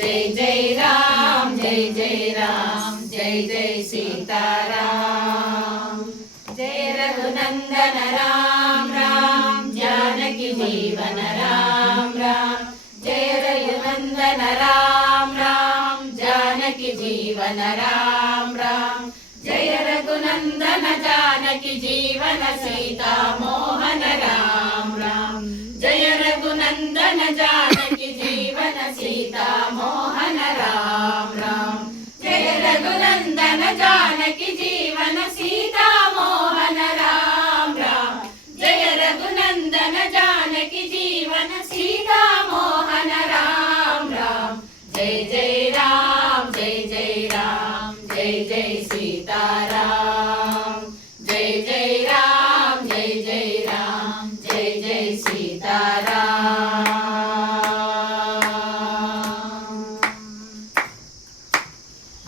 जय जय राम जय जय राम जय जय सीताराम। जय रघुनंदन राम राम जानकी जीवन राम राम। जय रघुनंदन राम राम जानकी जीवन राम राम। जय रघुनंदन जानकी जीवन सीता मोहन राम राम। जय रघुनंदन जानकी जीवन सीता मोहन राम राम। जय रघुनंदन जानकी जीवन सीता मोहन राम राम। जय रघुनंदन जानकी जीवन सीता मोहन राम राम। जय जय राम जय जय राम जय जय सीताराम। जय जय राम जय जय राम जय जय सीताराम।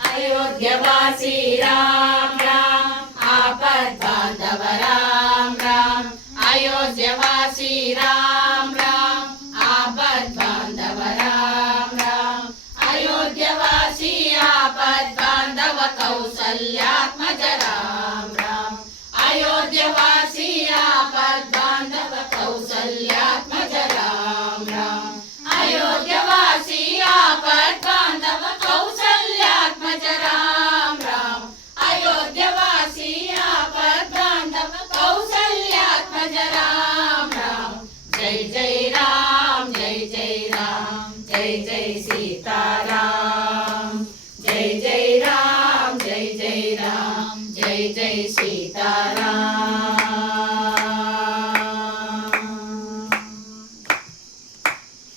अयोध्यवासी राम राम आपद बांधव राम राम। अयोध्यवासी राम राम आपद बांधव राम राम। अयोध्यवासी आपद बांधव कौसल्यात्मज राम राम। अयोध्यवासी आपद बांधव कौसल्यात्मज राम राम। अयोध्यवासी आपद बांधव कौसल्यात्मज राम राम। अयोध्यवासी आपद बांधव कौसल्यात्मज राम राम। जय जय राम जय जय राम जय जय सीताराम। जय जय राम जय जय राम जय जय सीताराम।